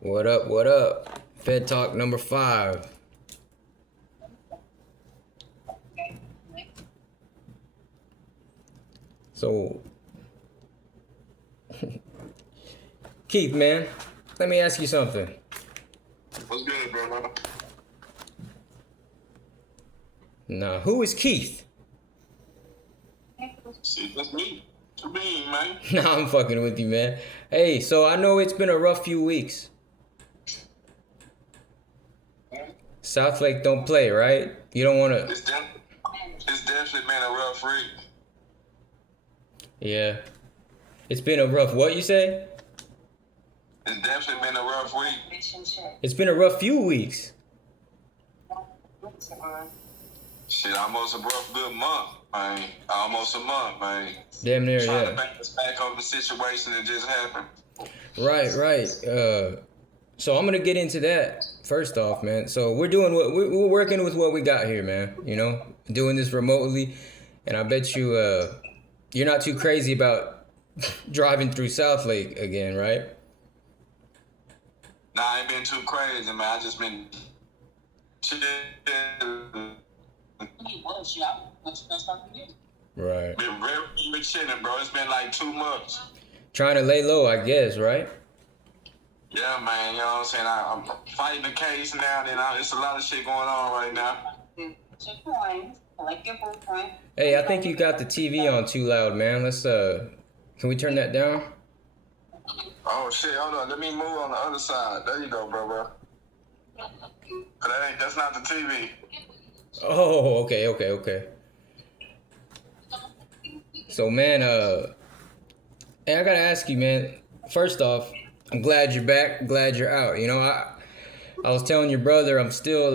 What up? What up? FedTalk number 5. So, Keith, man, let me ask you something. What's good, bro? Nah, who is Keith? Shit, that's me. What you mean, man? Nah, I'm fucking with you, man. Hey, so I know it's been a rough few weeks. Southlake don't play, right? You don't want to. It's definitely been a rough week. Yeah. It's been a rough, what you say? It's definitely been a rough week. It's been a rough few weeks. Shit, almost a rough good month, man. Almost a month, man. Damn near, Trying to yeah. back us back over the situation that just happened. Right. So I'm gonna get into that first off, man. So we're working with what we got here, man. You know, doing this remotely, and I bet you you're not too crazy about driving through Southlake again, right? Nah, I ain't been too crazy, man. I just been chilling. Right. Been really chilling, bro. It's been like 2 months. Trying to lay low, I guess, right? Yeah, man. You know what I'm saying? I'm fighting the case now. It's a lot of shit going on right now. Hey, I think you got the TV on too loud, man. Let's can we turn that down? Oh shit, hold on. Let me move on the other side. There you go, bro. That's not the TV. Oh, okay. So, man, hey, I gotta ask you, man. First off, I'm glad you're back. Glad you're out. You know, I was telling your brother I'm still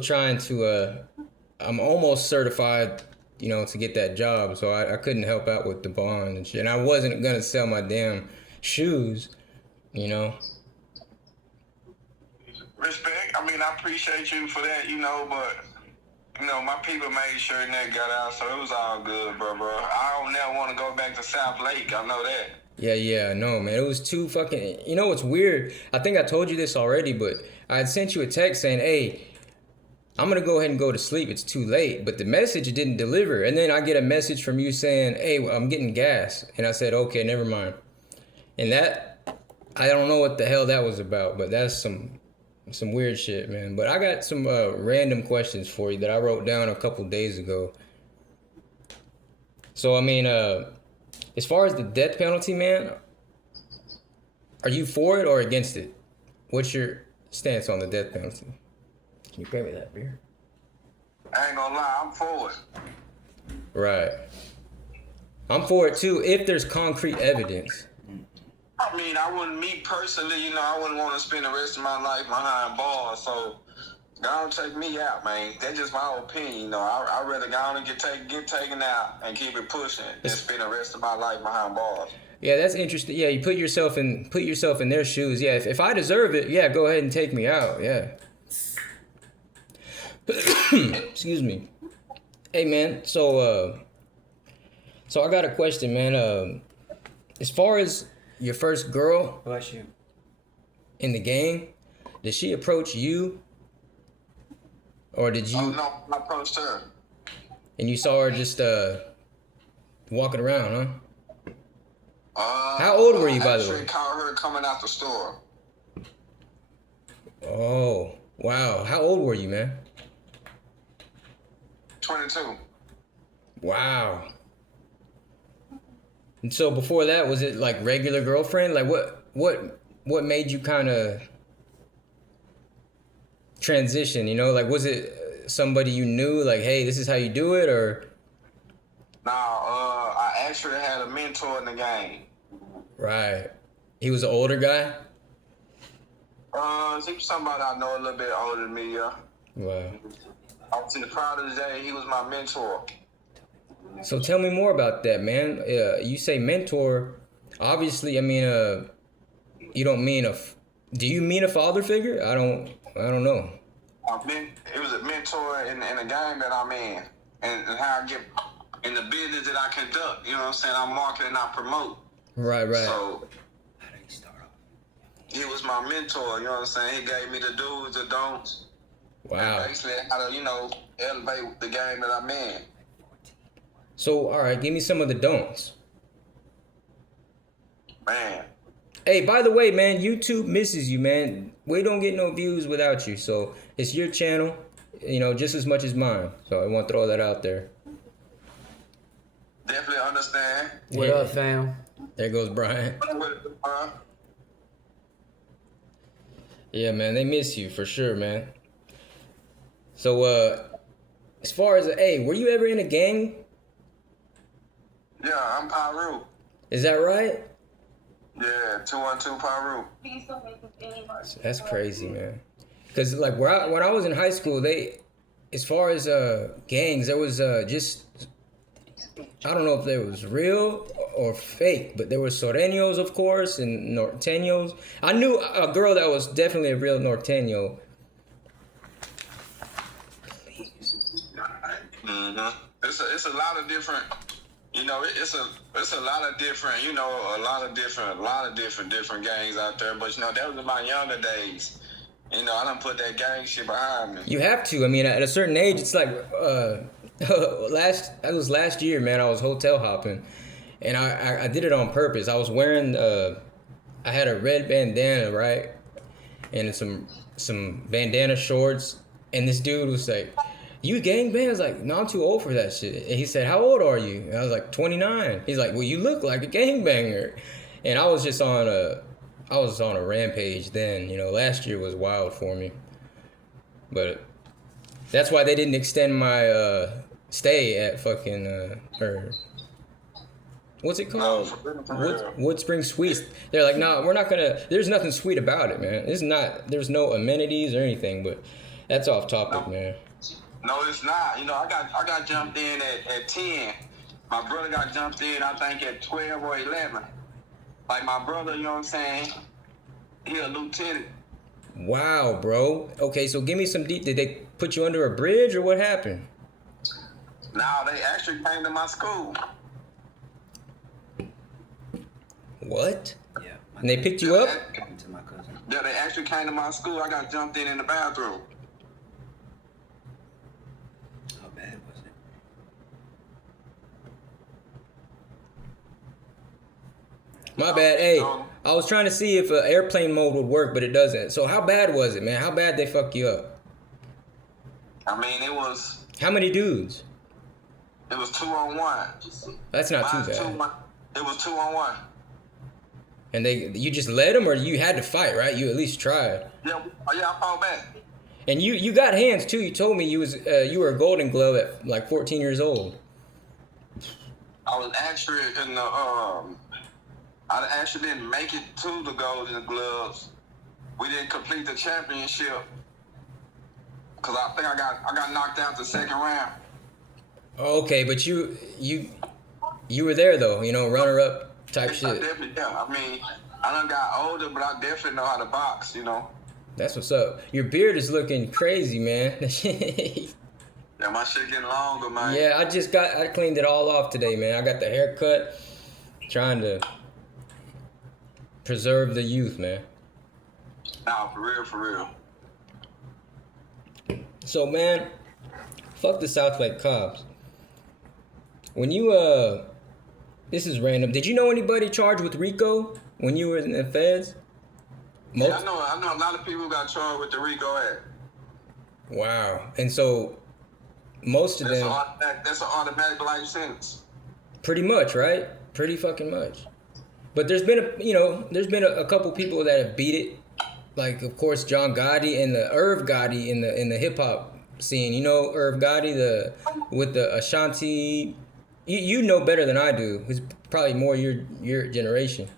trying to I'm almost certified, you know, to get that job. So I couldn't help out with the bond and shit. And I wasn't gonna sell my damn shoes, you know. Respect. I mean, I appreciate you for that, you know, but you know, my people made sure that got out, so it was all good, bro. I don't never want to go back to South Lake. I know that. Yeah, no, man. It was too fucking. You know what's weird? I think I told you this already, but I had sent you a text saying, "Hey, I'm gonna go ahead and go to sleep. It's too late." But the message didn't deliver, and then I get a message from you saying, "Hey, I'm getting gas," and I said, "Okay, never mind." And that, I don't know what the hell that was about, but that's some weird shit, man. But I got some random questions for you that I wrote down a couple days ago. So I mean, as far as the death penalty, man, are you for it or against it? What's your stance on the death penalty? Can you pay me that beer? I ain't gonna lie, I'm for it. Right. I'm for it too if there's concrete evidence. I mean, me personally, you know, I wouldn't want to spend the rest of my life behind bars, so God take me out, man. That's just my opinion, you know. I'd rather go on and get taken out and keep it pushing than spend the rest of my life behind bars. Yeah, that's interesting. Yeah, you put yourself in their shoes. Yeah, if I deserve it, yeah, go ahead and take me out. Yeah. Excuse me. Hey man, so I got a question, man. As far as your first girl Bless you. in the game, did she approach you, or did you? Oh no, I approached her. And you saw her just walking around, huh? How old were you, by the way? I actually caught her coming out the store. Oh, wow. How old were you, man? 22. Wow. And so before that, was it like regular girlfriend? Like what made you kind of transition, you know? Like was it somebody you knew, like, hey, this is how you do it, or? Nah, I actually had a mentor in the game. Right. He was an older guy? He was somebody I know a little bit older than me, yeah. Wow. I was in the crowd of the day, he was my mentor. So tell me more about that, man. You say mentor. Obviously, I mean, you don't mean do you mean a father figure? I don't know. It was a mentor in the game that I'm in, and how I get in the business that I conduct. You know what I'm saying? I market and I promote. Right. So, How do you start he was my mentor. You know what I'm saying? He gave me the do's, the don'ts. Wow. Basically, how to elevate the game that I'm in. So, all right, give me some of the don'ts. Man. Hey, by the way, man, YouTube misses you, man. We don't get no views without you. So it's your channel, just as much as mine. So I want to throw that out there. Definitely understand. What up, fam? There goes Brian. Yeah, man, they miss you for sure, man. So, as far as, hey, were you ever in a gang? Yeah, I'm Pyru. Is that right? Yeah, 212 Pyru. That's crazy, man. Because, like, when I was in high school, as far as gangs, there was just, I don't know if they was real or fake, but there were Soreños, of course, and Norteños. I knew a girl that was definitely a real Norteño. Mm-hmm. It's a lot of different, it's a lot of different, a lot of different gangs out there. But that was in my younger days. I done put that gang shit behind me. You have to. I mean, at a certain age, it's like last year, man. I was hotel hopping, and I did it on purpose. I was wearing I had a red bandana, right, and some bandana shorts, and this dude was like, "You gangbang?" I was like, "No, I'm too old for that shit." And he said, "How old are you?" And I was like, 29. He's like, "Well, you look like a gangbanger," and I was just on a rampage then. Last year was wild for me, but that's why they didn't extend my stay at fucking or what's it called? Wood Spring Suites. They're like, "No, we're not gonna. There's nothing sweet about it, man. There's no amenities or anything." But that's off topic, man. No, it's not. I got jumped in at 10. My brother got jumped in, I think, at 12 or 11. Like, my brother, you know what I'm saying? He a lieutenant. Wow, bro. Okay, so give me some deep. Did they put you under a bridge or what happened? No, they actually came to my school. What? Yeah. And they picked you up? To my cousin. Yeah, they actually came to my school. I got jumped in the bathroom. How bad was it? My bad. Hey, I was trying to see if airplane mode would work, but it doesn't. So how bad was it, man? How bad they fuck you up? I mean, it was How many dudes? 2-on-1. That's not too Mine's bad. It was 2-on-1. And you just let them, or you had to fight, right? You at least tried. Yeah, I fought back. And you got hands too. You told me you were a Golden Glove at like 14 years old. I was actually in the I actually didn't make it to the Golden Gloves. We didn't complete the championship because I think I got knocked out the second round. Okay, but you were there though, runner up type shit. Yeah. I mean, I done got older, but I definitely know how to box. That's what's up. Your beard is looking crazy, man. Yeah, my shit getting longer, man. Yeah, I cleaned it all off today, man. I got the haircut, trying to preserve the youth, man. Nah, for real. So, man, fuck the South Lake cops. When you this is random. Did you know anybody charged with RICO when you were in the feds? Yeah, I know a lot of people who got charged with the RICO Act. Wow. And so most of them. That's an automatic life sentence. Pretty much, right? Pretty fucking much. But there's been a couple people that have beat it, like of course John Gotti and the Irv Gotti in the hip hop scene. Irv Gotti with the Ashanti. You know better than I do. It's probably more your generation.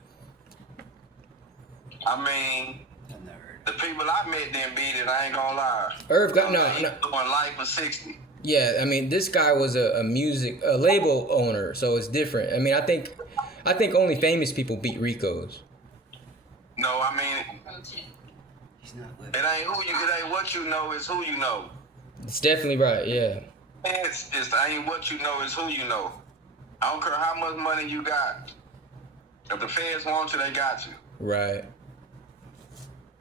I mean, the people I met didn't beat it. I ain't gonna lie. Irv got no. Doing life for 60. Yeah, I mean this guy was a label owner, so it's different. I mean I think only famous people beat Ricos. No, I mean He's not it ain't what you know, it's who you know. It's definitely right. Yeah. It ain't what you know, it's who you know. I don't care how much money you got. If the feds want you, they got you. Right.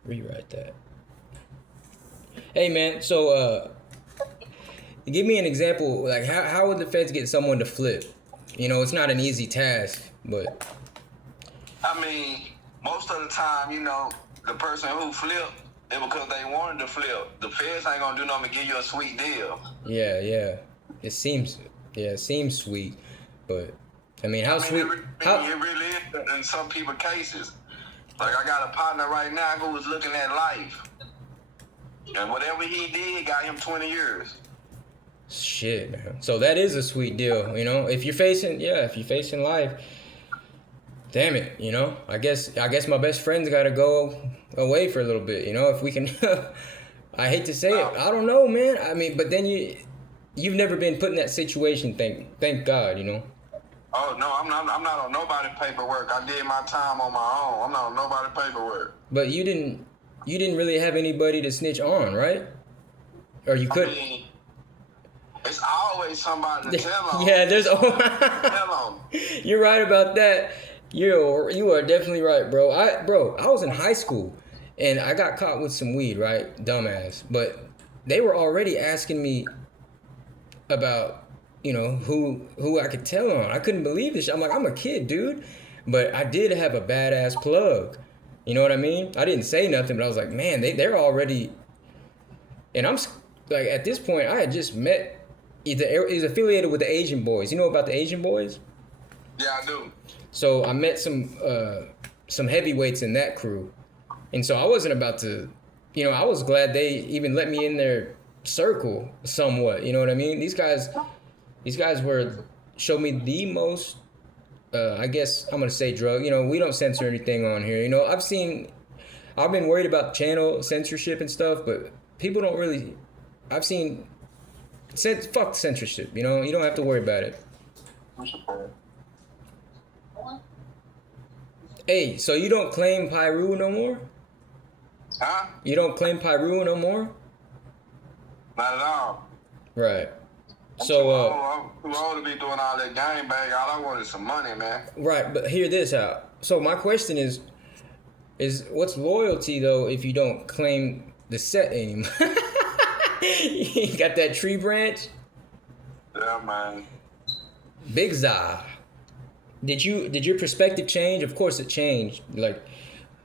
Rewrite that. Hey man, so give me an example. Like how would the feds get someone to flip? You know, it's not an easy task, but I mean, most of the time, you know, the person who flipped it because they wanted to flip. The feds ain't gonna do nothing but give you a sweet deal. yeah. It seems sweet, but I mean, how sweet? It really is in some people's cases. Like I got a partner right now who was looking at life, and whatever he did got him 20 years. Shit, man. So that is a sweet deal, you know. If you're facing life, damn it, you know. I guess my best friend's got to go away for a little bit, you know. If we can, I hate to say it, I don't know, man. I mean, but then you've never been put in that situation. Thank God, you know. Oh no, I'm not on nobody's paperwork. I did my time on my own. I'm not on nobody's paperwork. But you didn't really have anybody to snitch on, right? Or you could. I mean, it's always somebody to tell on. Yeah, there's. Tell on. You're right about that. You are definitely right, bro. I was in high school, and I got caught with some weed, right? Dumbass. But they were already asking me about, you know, who I could tell on. I couldn't believe this shit. I'm like, I'm a kid, dude. But I did have a badass plug. You know what I mean? I didn't say nothing, but I was like, man, they're already. And I'm like, at this point, I had just met. He's affiliated with the Asian boys. You know about the Asian boys? Yeah, I do. So I met some heavyweights in that crew, and so I wasn't about to, you know, I was glad they even let me in their circle somewhat. You know what I mean? These guys showed me the most, I guess I'm gonna say drug. You know, we don't censor anything on here. You know, I've been worried about channel censorship and stuff, but people don't really. Fuck censorship. You know, you don't have to worry about it. Hey, so you don't claim Pyru no more? Huh? You don't claim Pyru no more? Not at all. Right. I'm So, too old to be doing all that game bang. All I want is some money, man. right, but hear this out. So my question is what's loyalty though if you don't claim the set anymore? You got that tree branch? Yeah, man. Big Za. Did your perspective change? Of course it changed. Like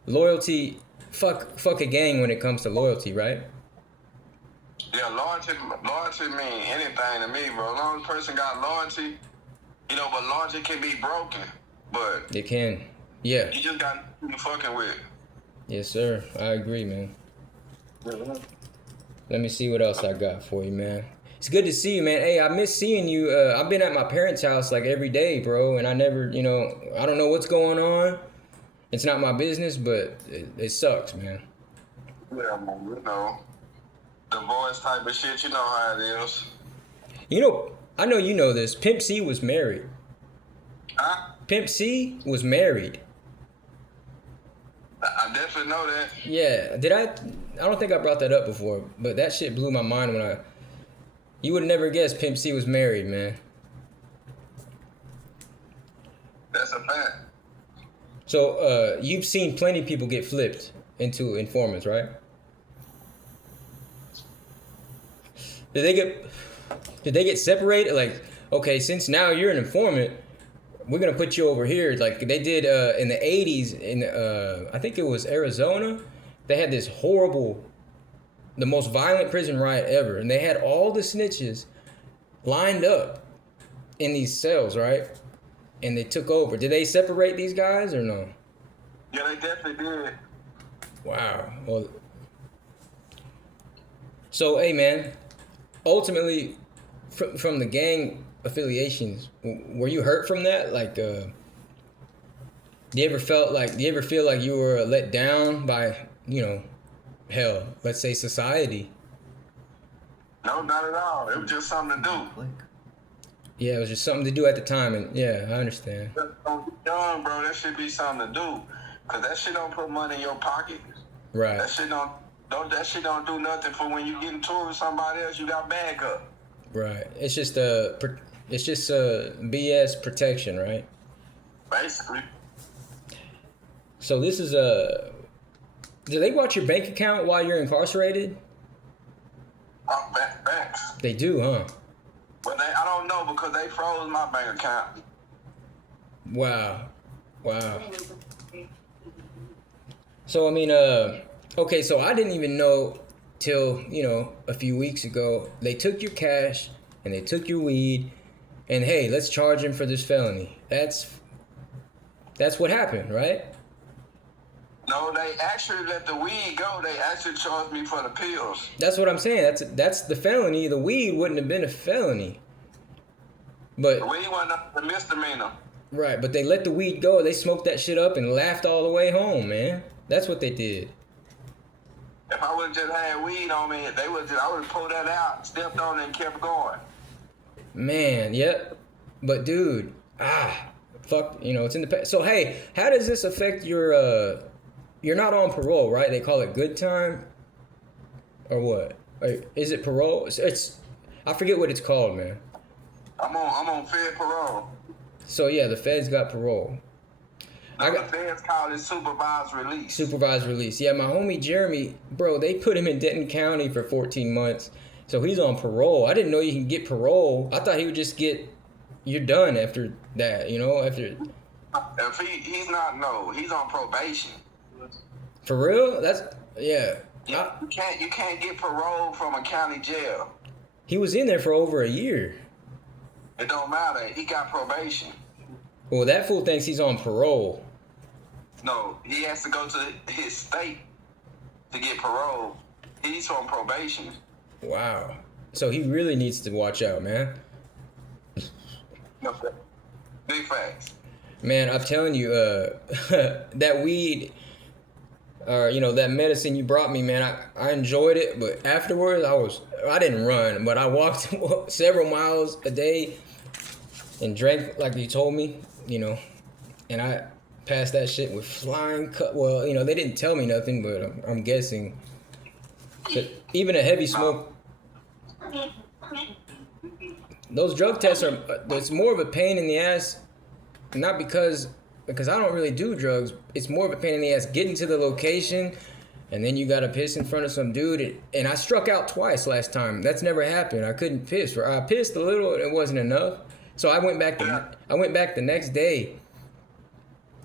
loyalty, fuck a gang when it comes to loyalty, right? Yeah, loyalty mean anything to me, bro. As long as a person got loyalty, you know, but loyalty can be broken. But It can. Yeah. you just got who you fucking with. Yes, sir. I agree, man. Let me see what else I got for you, man. It's good to see you, man. Hey, I miss seeing you. I've been at my parents' house like every day, bro, and I never, you know, I don't know what's going on. It's not my business, but it sucks, man. Yeah, man, you know. The voice type of shit, you know how it is. You know, I know you know this. Pimp C was married. Huh? Pimp C was married. I definitely know that. Yeah. I don't think I brought that up before, but that shit blew my mind when you would never guess Pimp C was married, man. That's a fact. So, you've seen plenty of people get flipped into informants, right? Did they get separated? Like, okay, since now you're an informant, we're gonna put you over here. Like they did in the '80s in I think it was Arizona. They had this the most violent prison riot ever, and they had all the snitches lined up in these cells, right? And they took over. Did they separate these guys or no? Yeah, they definitely did. Wow. Well, so hey, man. Ultimately, from the gang affiliations, were you hurt from that? Like, do you ever feel like you were let down by, you know, hell, let's say society? No, not at all. It was just something to do. Yeah, it was just something to do at the time, and yeah, I understand. Don't be young, bro. That should be something to do, cause that shit don't put money in your pocket. Right. That shit don't do nothing for when you get into it with somebody else. You got backup. Right. It's just BS protection, right? Basically. So this is Do they watch your bank account while you're incarcerated? Banks. They do, huh? But I don't know because they froze my bank account. Wow. So I mean, okay, so I didn't even know till, a few weeks ago, they took your cash and they took your weed and hey, let's charge him for this felony. That's what happened, right? No, they actually let the weed go. They actually charged me for the pills. That's what I'm saying. That's the felony. The weed wouldn't have been a felony. But The weed wasn't a misdemeanor. right, but they let the weed go. They smoked that shit up and laughed all the way home, man. That's what they did. If I would have just had weed on me, I would have pulled that out, stepped on it, and kept going. Man, yep. But dude, fuck, it's in the past. So hey, how does this affect your you're not on parole, right? They call it good time or what? Is it parole? It's I forget what it's called, man. I'm on Fed parole. So yeah, the feds got parole. The feds call it supervised release. Supervised release. Yeah, my homie Jeremy, bro, they put him in Denton County for 14 months. So he's on parole. I didn't know you can get parole. I thought he would just you're done after that, after. If he's not, no, he's on probation. For real? Yeah. Yeah, you can't get parole from a county jail. He was in there for over a year. It don't matter. He got probation. Well, that fool thinks he's on parole. No, he has to go to his state to get parole. He's on probation. Wow. So he really needs to watch out, man. No, big facts. Man, I'm telling you, that weed, or that medicine you brought me, man, I enjoyed it, but afterwards I didn't run, but I walked several miles a day and drank like you told me, and I passed that shit with flying well, they didn't tell me nothing, but I'm guessing that even a heavy smoke, those drug tests it's more of a pain in the ass, not because I don't really do drugs. It's more of a pain in the ass getting to the location, and then you gotta piss in front of some dude. And I struck out twice last time. That's never happened. I couldn't piss. I pissed a little, and it wasn't enough. So I went back the next day,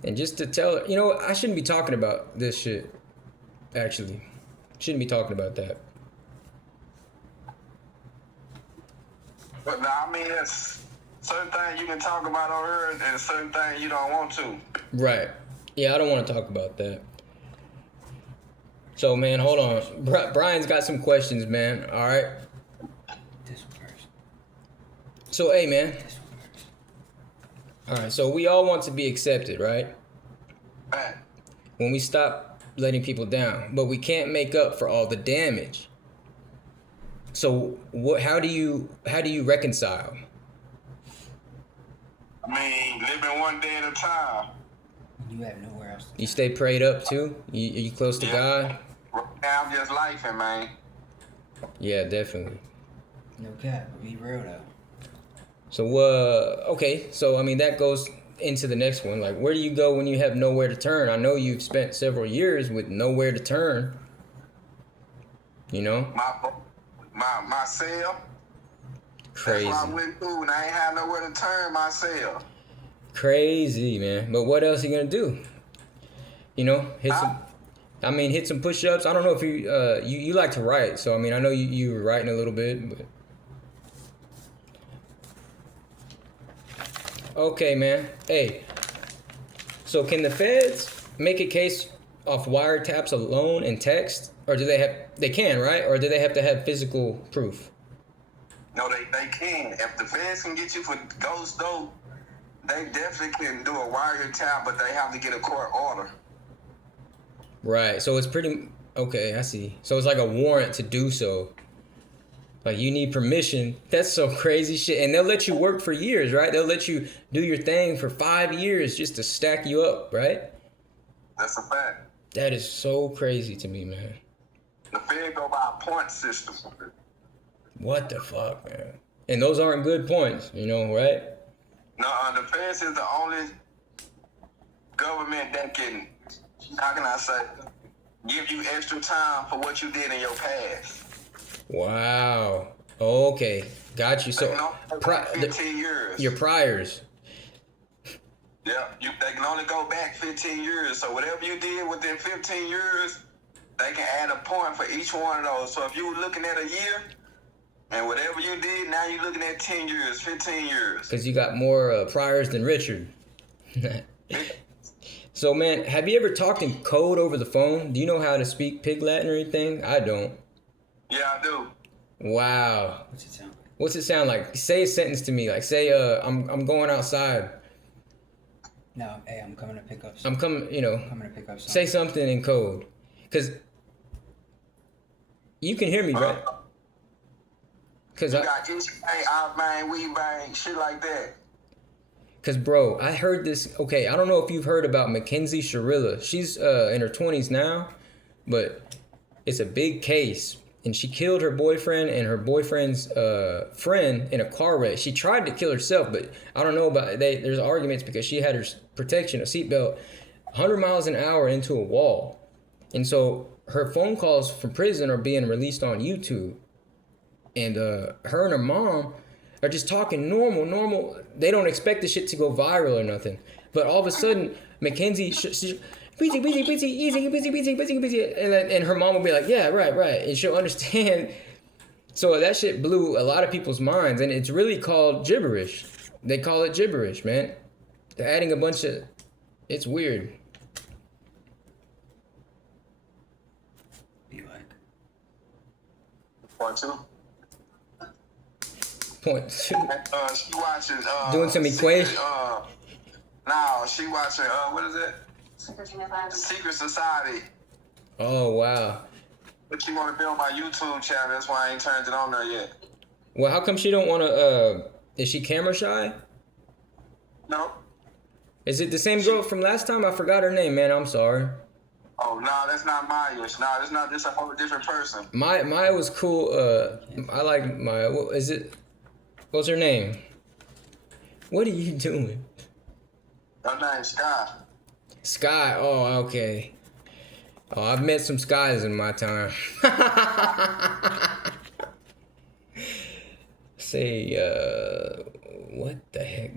and just to tell her, I shouldn't be talking about this shit. Actually, shouldn't be talking about that. But I mean, it's certain things you can talk about on here, and certain things you don't want to. Right. Yeah, I don't want to talk about that. So, man, hold on. Brian's got some questions, man. All right. This one first. So, hey, man. This one first. All right. So we all want to be accepted, right? Man, When we stop letting people down, but we can't make up for all the damage. So, how do you reconcile? I mean, living one day at a time. You have nowhere else to You stay prayed up too? You close to God? Right now, I'm just lifing, man. Yeah, definitely. No cap, but be real though. So, okay. So, I mean, that goes into the next one. Like, where do you go when you have nowhere to turn? I know you've spent several years with nowhere to turn. My cell. Crazy. That's what I went through, and I ain't had nowhere to turn my cell. Crazy, man. But what else are you gonna do? Hit some push-ups. I don't know if you like to write, so I mean, I know you were writing a little bit, but okay, man. Hey, so can the feds make a case off wiretaps alone and text, or do they can, right? Or do they have to have physical proof? No, they can. If the feds can get you for ghost dope, they definitely can do a wiretap, but they have to get a court order. Right. So it's pretty okay. I see. So it's like a warrant to do so. Like you need permission. That's some crazy shit. And they'll let you work for years, right? They'll let you do your thing for 5 years just to stack you up, right? That's a fact. That is so crazy to me, man. The Fed go by a point system. What the fuck, man? And those aren't good points, right? No, the Feds is the only government that can, how can I say, give you extra time for what you did in your past. Wow. Okay. Got you. They So, can only go back 15 years. your priors. Yeah, they can only go back 15 years. So whatever you did within 15 years, they can add a point for each one of those. So if you were looking at a year, and whatever you did, now you're looking at 10 years, 15 years. Because you got more priors than Richard. So, man, have you ever talked in code over the phone? Do you know how to speak Pig Latin or anything? I don't. Yeah, I do. Wow. What's it sound like? What's it sound like? Say a sentence to me. Like, say, I'm going outside. No, hey, I'm coming to pick up something. I'm coming, you know. Coming to pick up something. Say something in code. Because you can hear me, right? Because You got inch bang, out bang, weed bang, shit like that. Because, bro, I heard this. Okay, I don't know if you've heard about Mackenzie Sharilla. She's in her 20s now, but it's a big case. And she killed her boyfriend and her boyfriend's friend in a car wreck. She tried to kill herself, but I don't know about it. There's arguments because she had her protection, a seatbelt, 100 miles an hour into a wall. And so her phone calls from prison are being released on YouTube. And her and her mom are just talking normal. They don't expect the shit to go viral or nothing. But all of a sudden, Mackenzie, she's busy, and her mom will be like, yeah, right, and she'll understand. So that shit blew a lot of people's minds, and it's really called gibberish. They call it gibberish, man. They're adding a bunch of, it's weird. Be like, Part two. Point two. She watching. Doing some equation. No, she watching. What is it? Secret Society. Oh, wow. But she want to be on my YouTube channel. That's why I ain't turned it on there yet. Well, how come she don't want to, is she camera shy? No. Is it the same girl from last time? I forgot her name, man. I'm sorry. Oh, no, that's not Maya. No, that's not. This a whole different person. Maya was cool. I like Maya. What is it? What's her name? What are you doing? Her name's Sky. Sky. Oh, okay. Oh, I've met some skies in my time. Say, what the heck?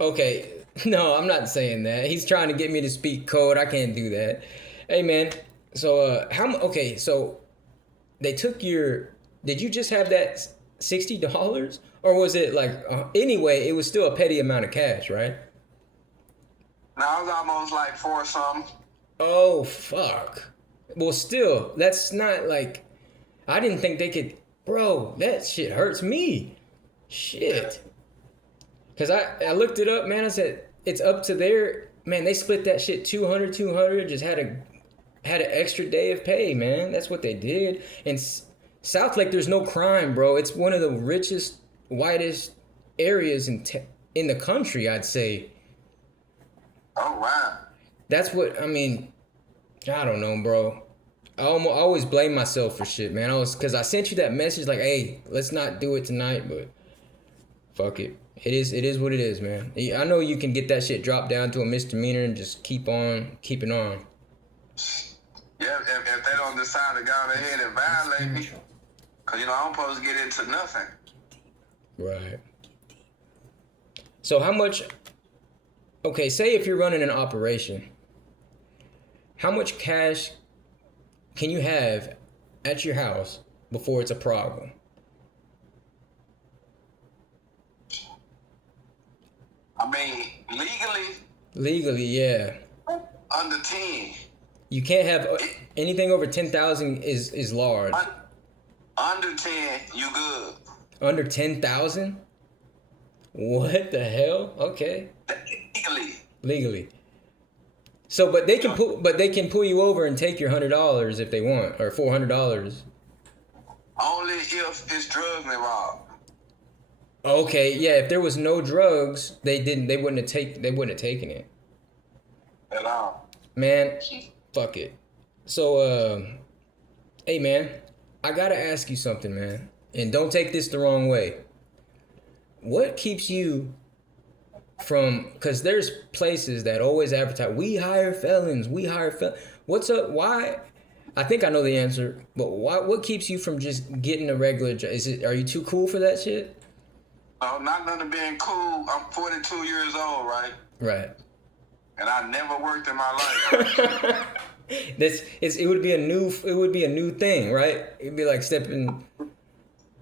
Okay. No, I'm not saying that. He's trying to get me to speak code. I can't do that. Hey, man. So, okay, so they took your, did you just have that $60? Or was it like, anyway, it was still a petty amount of cash, right? Now it was almost like 4 something. Oh, fuck. Well, still, that's not like, I didn't think they could, bro, that shit hurts me. Shit. Because I looked it up, man. I said, it's up to their, man, they split that shit 200, just had an extra day of pay, man. That's what they did. And South Lake, there's no crime, bro. It's one of the richest, whitest areas in the country, I'd say. Oh, wow. That's what, I mean, I don't know, bro. I always blame myself for shit, man. Because I sent you that message like, hey, let's not do it tonight, but fuck it. It is what it is, man. I know you can get that shit dropped down to a misdemeanor and just keep on keeping on. Yeah, if they don't decide to go ahead and violate me, because, you know, I'm supposed to get into nothing. Right. So how much, okay, say if you're running an operation, how much cash can you have at your house before it's a problem? I mean, legally. Legally, yeah. Under 10. You can't have anything over 10,000 is large. Under 10, you good. Under 10,000? What the hell? Okay. Legally. So, but they can pull you over and take your $100 if they want, or $400. Only if it's drugs involved. Okay, yeah. If there was no drugs, they wouldn't have taken it. At all. Man, fuck it. So, hey, man, I gotta ask you something, man, and don't take this the wrong way. What keeps you from, because there's places that always advertise, we hire felons, we hire felons. What's up? Why? I think I know the answer, but why? What keeps you from just getting a regular job? Are you too cool for that shit? Oh, not nothing being cool. I'm 42 years old, right? Right. And I never worked in my life. It would be a new thing, right? It'd be like stepping.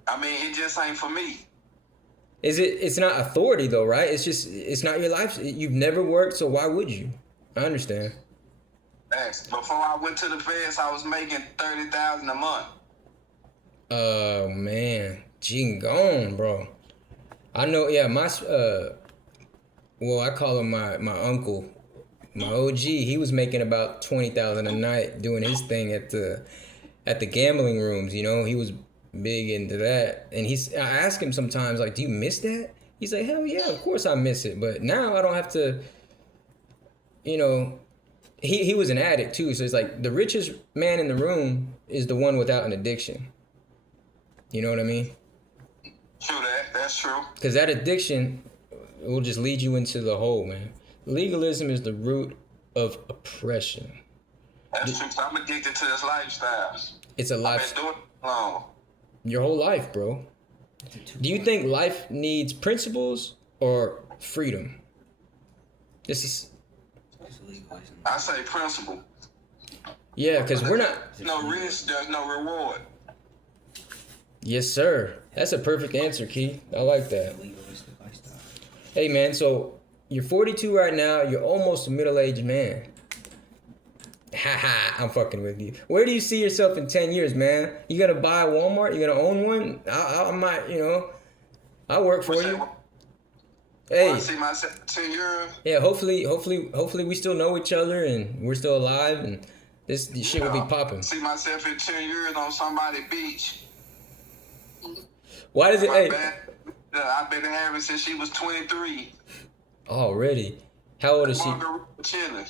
I mean, it just ain't for me. It's not authority though, right? It's not your life. You've never worked, so why would you? I understand. Thanks. Before I went to the feds, I was making $30,000 a month. Oh man, Gone, bro. I know. Yeah, well, I call him my uncle, my OG. He was making about 20,000 a night doing his thing at the gambling rooms. You know, he was big into that. And I ask him sometimes, like, do you miss that? He's like, hell yeah, of course I miss it. But now I don't have to, you know, he was an addict too. So it's like the richest man in the room is the one without an addiction. You know what I mean? True that. That's true. Because that addiction will just lead you into the hole, man. Legalism is the root of oppression. That's true. I'm addicted to this lifestyle. It's a I've life. been doing it long. Your whole life, bro. Do you think life needs principles or freedom? This is. I say principle. Yeah, because we're not. No risk, there's no reward. Yes, sir. That's a perfect answer, Keith. I like that. Hey, man, so you're 42 right now. You're almost a middle-aged man. I'm fucking with you. Where do you see yourself in 10 years, man? You gonna buy a Walmart? You gonna own one? I might, you know. I'll work for you. Hey. I see myself in 10 years. Yeah, hopefully we still know each other and we're still alive and this shit will be popping. See myself in 10 years on somebody's beach. Why does it? Hey. I've been having since she was 23. Already? How old is she? Chilling.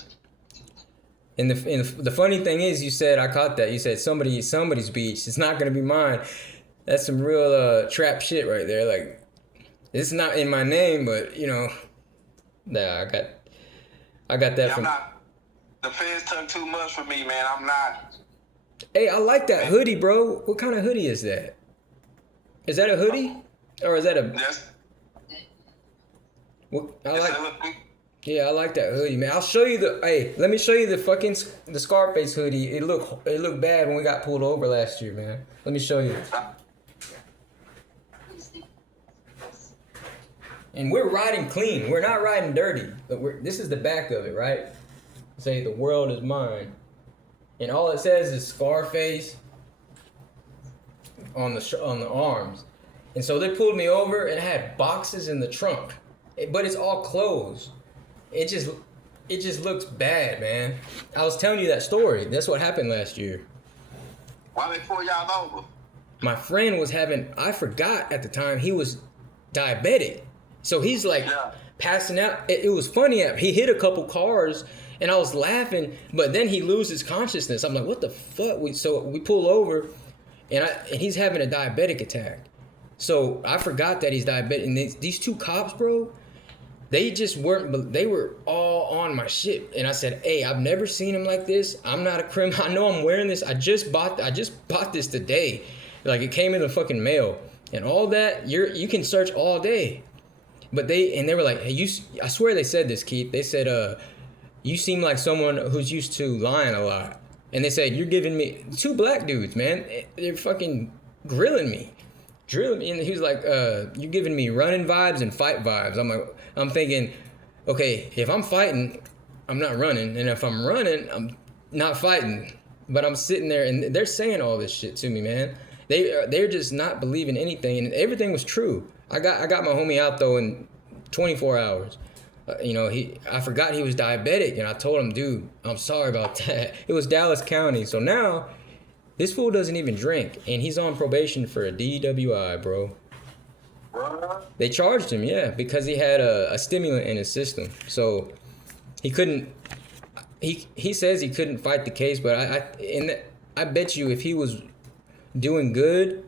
And the funny thing is, you said, I caught that. You said somebody's beach. It's not gonna be mine. That's some real trap shit right there. Like, it's not in my name, but you know, nah, I got that from. The feds took too much for me, man. I'm not. Hey, I like that hoodie, bro. What kind of hoodie is that? Is that a hoodie, or is that a? Yes. What I like. Yeah, I like that hoodie, man. I'll show you let me show you the Scarface hoodie. It looked bad when we got pulled over last year, man. Let me show you. And we're riding clean. We're not riding dirty. But this is the back of it, right? Say the world is mine. And all it says is Scarface on the arms. And so they pulled me over and I had boxes in the trunk. But it's all closed. It just looks bad, man. I was telling you that story. That's what happened last year. Why they pull y'all over? My friend was I forgot at the time, he was diabetic. So he's like passing out. It was funny. He hit a couple cars and I was laughing, but then he loses consciousness. I'm like, what the fuck? So we pull over and he's having a diabetic attack. So I forgot that he's diabetic. And these two cops, bro, they just weren't, they were all on my shit. And I said, hey, I've never seen him like this. I'm not a criminal. I know I'm wearing this. I just bought this today. Like, it came in the fucking mail. And all that, you can search all day. But they were like, hey, I swear they said this, Keith. They said, you seem like someone who's used to lying a lot. And they said, you're giving me, two black dudes, man. They're fucking drilling me. And he was like, you're giving me running vibes and fight vibes. I'm thinking, okay, if I'm fighting, I'm not running. And if I'm running, I'm not fighting. But I'm sitting there and they're saying all this shit to me, man. They're just not believing anything. And everything was true. I got my homie out though in 24 hours. I forgot he was diabetic. And I told him, dude, I'm sorry about that. It was Dallas County. So now this fool doesn't even drink. And he's on probation for a DWI, bro. They charged him, yeah, because he had a stimulant in his system. So he couldn't. He says he couldn't fight the case, but I bet you if he was doing good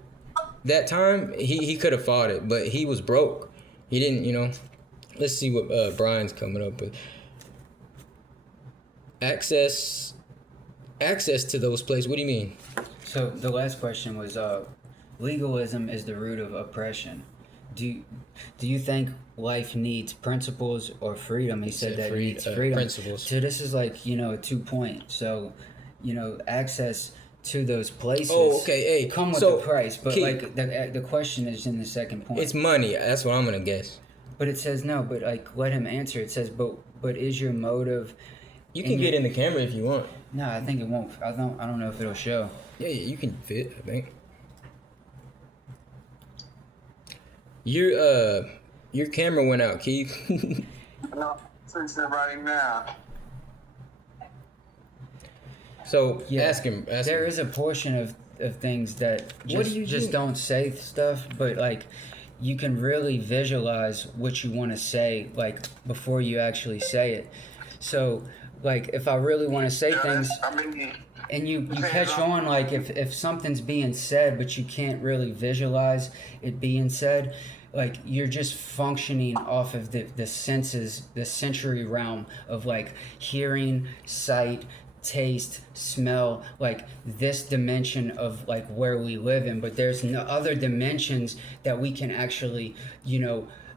that time, he could have fought it. But he was broke. He didn't, Let's see what Brian's coming up with. Access to those places. What do you mean? So the last question was, legalism is the root of oppression. Do you think life needs principles or freedom? He said that it needs freedom. Principles. So this is like, a 2 point. So, access to those places. Oh, okay. Hey, come with so the price, but keep- like the question is in the second point. It's money. That's what I'm gonna guess. But it says no. But like, let him answer. It says, but is your motive? You can get in the camera if you want. No, I think it won't. I don't know if it'll show. Yeah, you can fit. I think. Your camera went out, Keith. No, fix it right now. So Yeah, ask him. There is a portion of things that just do? don't say stuff, but like you can really visualize what you want to say like before you actually say it. So like if I really want to say things and you catch on like if something's being said but you can't really visualize it being said, like you're just functioning off of the senses, the sensory realm of like hearing, sight, taste, smell, like this dimension of like where we live in, but there's no other dimensions that we can actually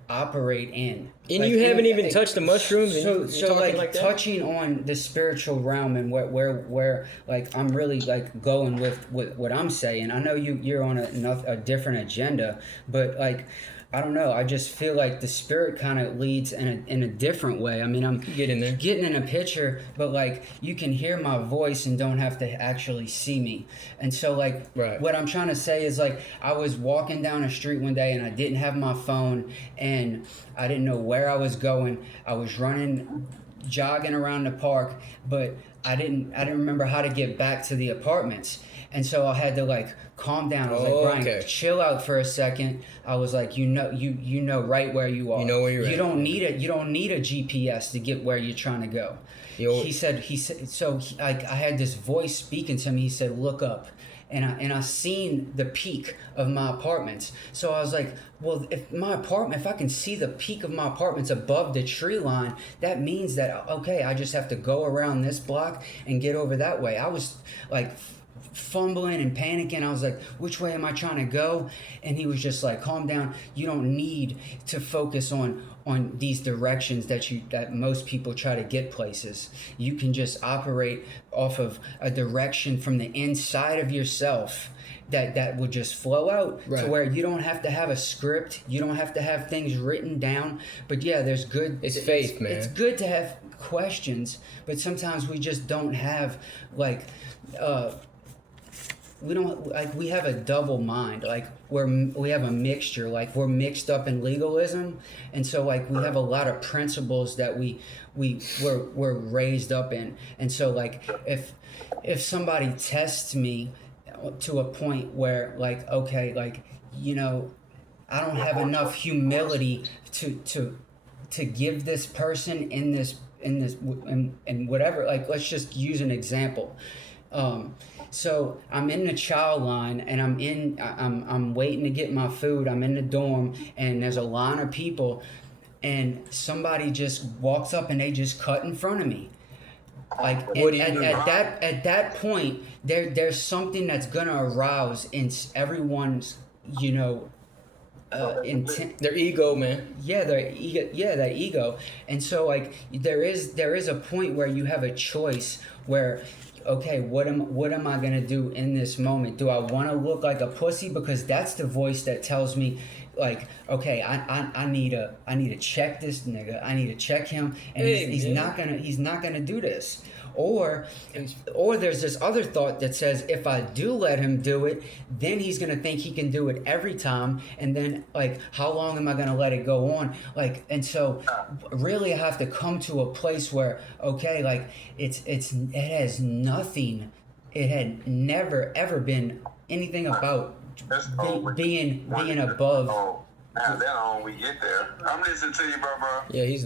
operate in. And like, you haven't even touched the mushrooms. And you're so talking like that? touching on the spiritual realm and where like I'm really like going with what I'm saying. I know you're on a different agenda, but like I don't know. I just feel like the spirit kind of leads in a different way. I mean, I'm Get in there. getting in a picture, but like you can hear my voice and don't have to actually see me. And so like Right. what I'm trying to say is like I was walking down the street one day and I didn't have my phone and I didn't know where I was going. I was jogging around the park, but I didn't remember how to get back to the apartments. And so I had to like calm down. I was like, Brian, okay. chill out for a second. I was like, you know right where you are. You know where you're at. You don't need a GPS to get where you're trying to go. He said I had this voice speaking to me. He said, look up. And I seen the peak of my apartments. So I was like, well, if I can see the peak of my apartments above the tree line, that means that, okay, I just have to go around this block and get over that way. I was like fumbling and panicking. I was like, which way am I trying to go? And he was just like, calm down. You don't need to focus on these directions that most people try to get places. You can just operate off of a direction from the inside of yourself that would just flow out to where you don't have to have a script. You don't have to have things written down. But yeah, there's good. It's faith, man. It's good to have questions, but sometimes we just don't have like. We have a double mind, like we have a mixture, like we're mixed up in legalism, and so like we have a lot of principles that we're raised up in, and so like if somebody tests me to a point where like okay, like I don't have enough humility to give this person in this and whatever, like let's just use an example. So I'm in the child line and I'm waiting to get my food. I'm in the dorm and there's a line of people and somebody just walks up and they just cut in front of me. Like at that point there's something that's gonna arouse in everyone's intent. Their ego, man. Yeah, their ego. And so like there is a point where you have a choice where okay, what am I gonna do in this moment? Do I want to look like a pussy? Because that's the voice that tells me, like, okay, I need to check this nigga. I need to check him, and he's not gonna do this. Or there's this other thought that says if I do let him do it, then he's gonna think he can do it every time, and then like how long am I gonna let it go on? Like, and so really I have to come to a place where okay, like it has nothing. It had never ever been anything about being above. Now that on we get there. I'm listening to you, bro. Yeah, he's.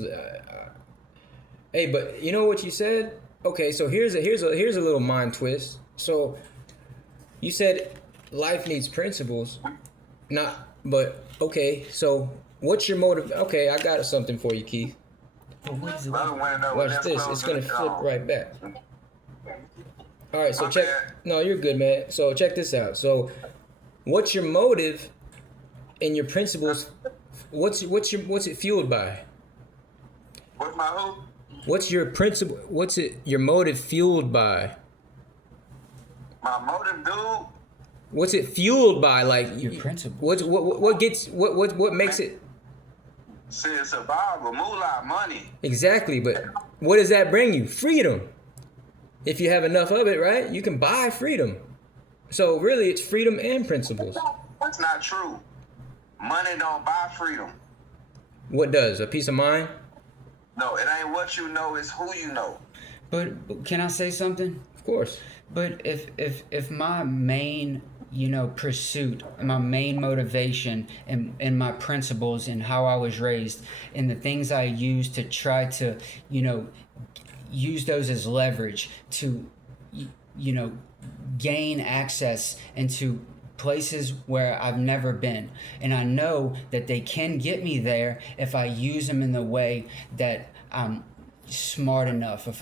Hey, but you know what you said? Okay, so here's a little mind twist. So you said life needs principles, but okay. So What's your motive? Okay, I got something for you, Keith. But what is it? Brother wanna know what Watch that's this. close It's gonna to- flip right back. All right, so My check. bad. No, you're good, man. So check this out. So, what's your motive and your principles? What's it fueled by? What's my who? What's your principle? What's it? Your motive fueled by? My motive, dude. What's it fueled by? Like Your principles. What gets what makes it Said survival, moolah, money. exactly? But what does that bring you? Freedom. If you have enough of it, right? You can buy freedom. So really, it's freedom and principles. That's not true. Money don't buy freedom. What does? A peace of mind? No, it ain't what you know, it's who you know. But can I say something? Of course. But if my main, pursuit, my main motivation and my principles and how I was raised and the things I used to try to, use those as leverage to, gain access into places where I've never been, and I know that they can get me there if I use them in the way that I'm smart enough. If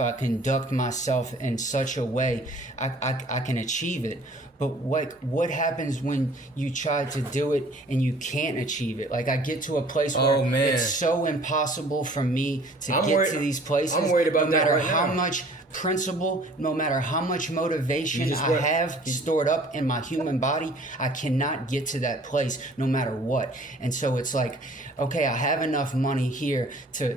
I conduct myself in such a way, I can achieve it. But what happens when you try to do it and you can't achieve it? Like I get to a place where Oh, man. it's so impossible for me to I'm get worried- to these places. I'm worried about no that matter right how now. much principle, no matter how much motivation just I work- have stored up in my human body, I cannot get to that place no matter what. And so it's like, okay, I have enough money here to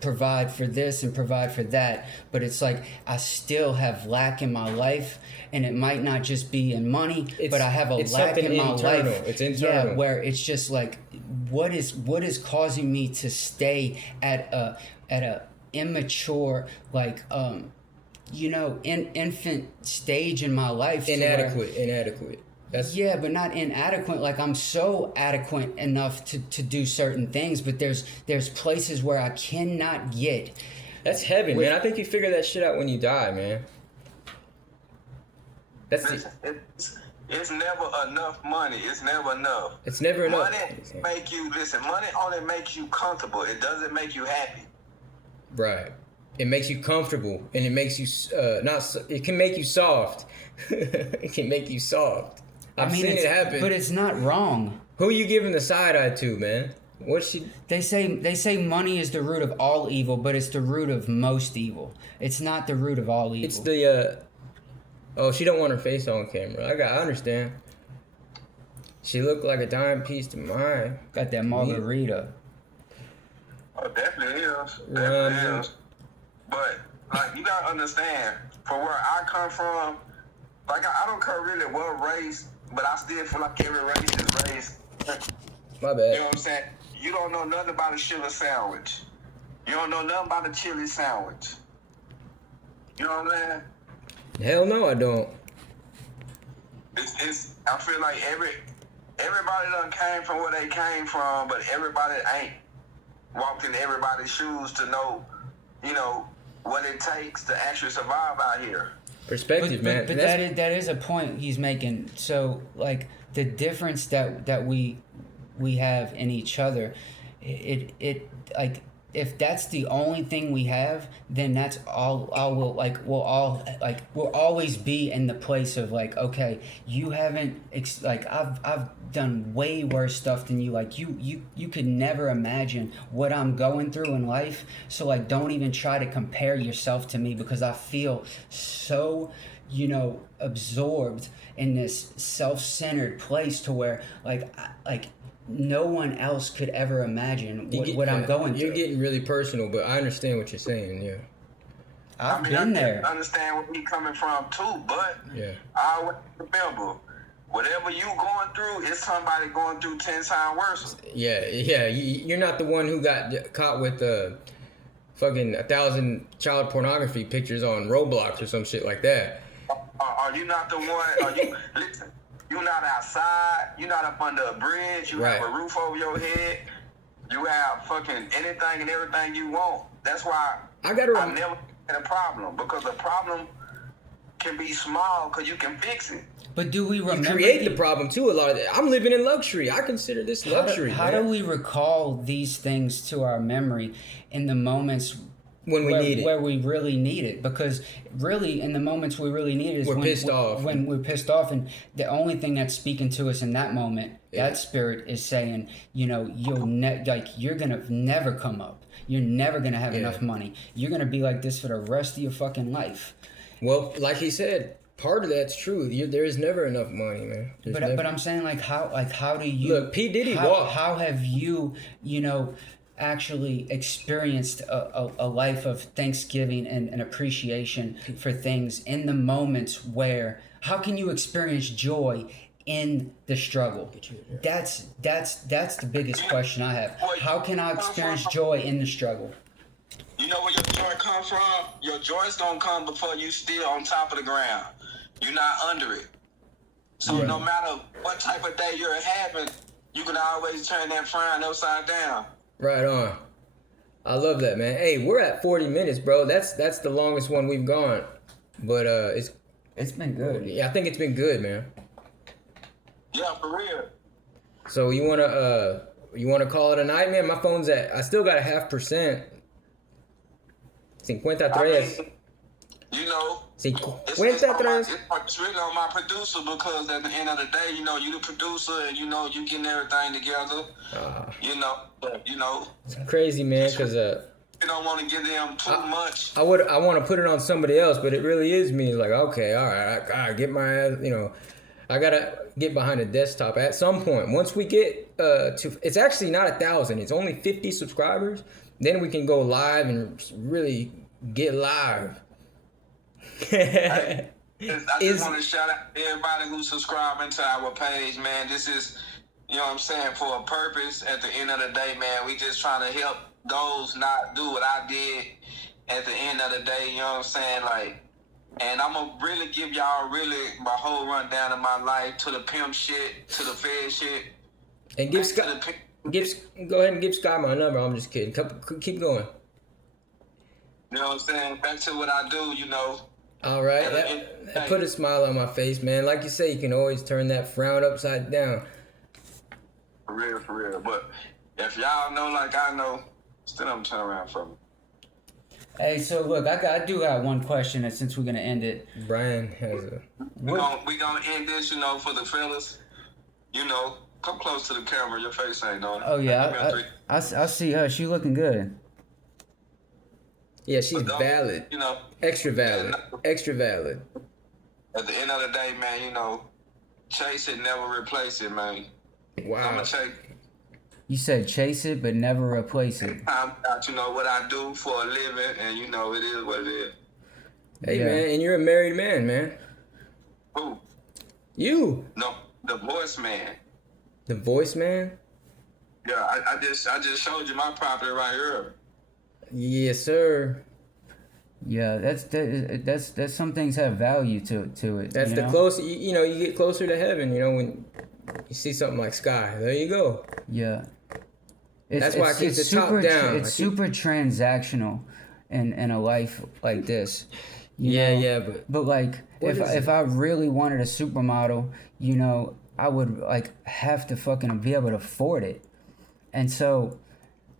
provide for this and provide for that, but it's like I still have lack in my life, and it might not just be in money, but I have a it's lack something in my internal. life. It's internal. Yeah, where it's just like, what is causing me to stay at a immature, like infant stage in my life. to where- Inadequate. That's yeah, but not inadequate. Like I'm so adequate enough to do certain things, but there's places where I cannot get. that's heavy, man. I think you figure that shit out when you die, man. That's the, It's never enough money. It's never enough. it's never enough. Money only makes you comfortable. It doesn't make you happy. Right. It makes you comfortable, and it makes you it can make you soft. It can make you soft. I've seen it happen. But it's not wrong. Who you giving the side eye to, man? What's she? They say money is the root of all evil, but it's the root of most evil. It's not the root of all evil. It's the oh, she don't want her face on camera. I understand. She looked like a dime piece to mine. Got that margarita. Oh, definitely is. Yeah, Definitely is. But like you gotta understand, from where I come from, like I don't care really what race, but I still feel like every race is raised. My You know bad. what I'm saying? You don't know nothing about a sugar sandwich. You don't know nothing about a chili sandwich. You know what I'm saying? Hell no, I don't. It's I feel like everybody done came from where they came from, but everybody ain't walked in everybody's shoes to know, what it takes to actually survive out here. Perspective, man. But that is a point he's making. So like the difference that we have in each other, it like if that's the only thing we have, then that's all we'll always be in the place of like, okay, you haven't I've done way worse stuff than you. Like you could never imagine what I'm going through in life. So like don't even try to compare yourself to me, because I feel so absorbed in this self-centered place to where like no one else could ever imagine what I'm going through. You're getting really personal, but I understand what you're saying. Yeah. I've been I there. can understand where he's coming from too, but Yeah. I always remember, whatever you going through, it's somebody going through 10 times worse. Yeah. You're not the one who got caught with fucking 1,000 child pornography pictures on Roblox or some shit like that. Are you not the one? Listen, you're not outside. You're not up under a bridge. You Right. have a roof over your head. You have fucking anything and everything you want. That's why I gotta I've never had a problem, because a problem can be small because you can fix it. But do we You remember create the problem too. A lot of I'm living in luxury. I consider this luxury. How do we recall these things to our memory in the moments when we need it? Where we really need it? Because really, in the moments we really need it is We're pissed off. When we're pissed off, and the only thing that's speaking to us in that moment, that spirit is saying, you know, you're gonna never come up. You're never gonna have enough money. You're gonna be like this for the rest of your fucking life. Well, like he said, part of that's true. There is never enough money, man. But I'm saying how do you look? P Diddy walked. How have you actually experienced a life of thanksgiving and appreciation for things in the moments where? How can you experience joy in the struggle? That's the biggest question I have. How can I experience joy in the struggle? You know where your joy come from? Your joy's gonna come before you still on top of the ground. You're not under it. So no matter what type of day you're having, you can always turn that frown upside down. Right on. I love that, man. Hey, we're at 40 minutes, bro. That's the longest one we've gone. But it's been good. Yeah, I think it's been good, man. Yeah, for real. So you wanna call it a night, man? My phone's I still got a 0.5%. 53. I mean, you know, 53. it's really on my producer because at the end of the day, you know, you the producer and you know you getting everything together. You know. It's crazy, man, because you don't want to give them too much. I want to put it on somebody else, but it really is me. Like, okay, all right, I get my ass, you know, I gotta get behind the desktop at some point. Once we get to, it's actually not 1,000. It's only 50 subscribers. Then we can go live and really get live. I just want to shout out to everybody who's subscribing to our page, man. This is, you know what I'm saying, for a purpose. At the end of the day, man, we just trying to help those not do what I did at the end of the day, you know what I'm saying? Like, and I'm going to really give y'all my whole rundown of my life, to the pimp shit, to the fed shit. And go ahead and give Scott my number. I'm just kidding. Keep going. You know what I'm saying? Back to what I do, you know. All right. That put a smile on my face, man. Like you say, you can always turn that frown upside down. For real. But if y'all know like I know, still don't turn around from me. Hey, so look, I do got one question, and since we're gonna end it, Brian has a. We gonna end this, you know, for the fellas. You know, come close to the camera. Your face ain't on. Oh yeah, I see her. She looking good. Yeah, she's valid. You know, extra valid. Extra valid. At the end of the day, man, you know, chase it, never replace it, man. Wow. I'm gonna chase. You said chase it, but never replace it. I'm about, you know, what I do for a living, and you know, it is what it is. Hey, man, and you're a married man, man. Who? You. No, the voice man. The voice man? Yeah, I just showed you my property right here. Yes, sir. Yeah, that's some things have value to it. That's the closer you get closer to heaven. You know, when you see something like sky, there you go. Yeah. That's why I keep the top down. It's super transactional in a life like this. But like if I really wanted a supermodel, you know, I would like have to fucking be able to afford it. And so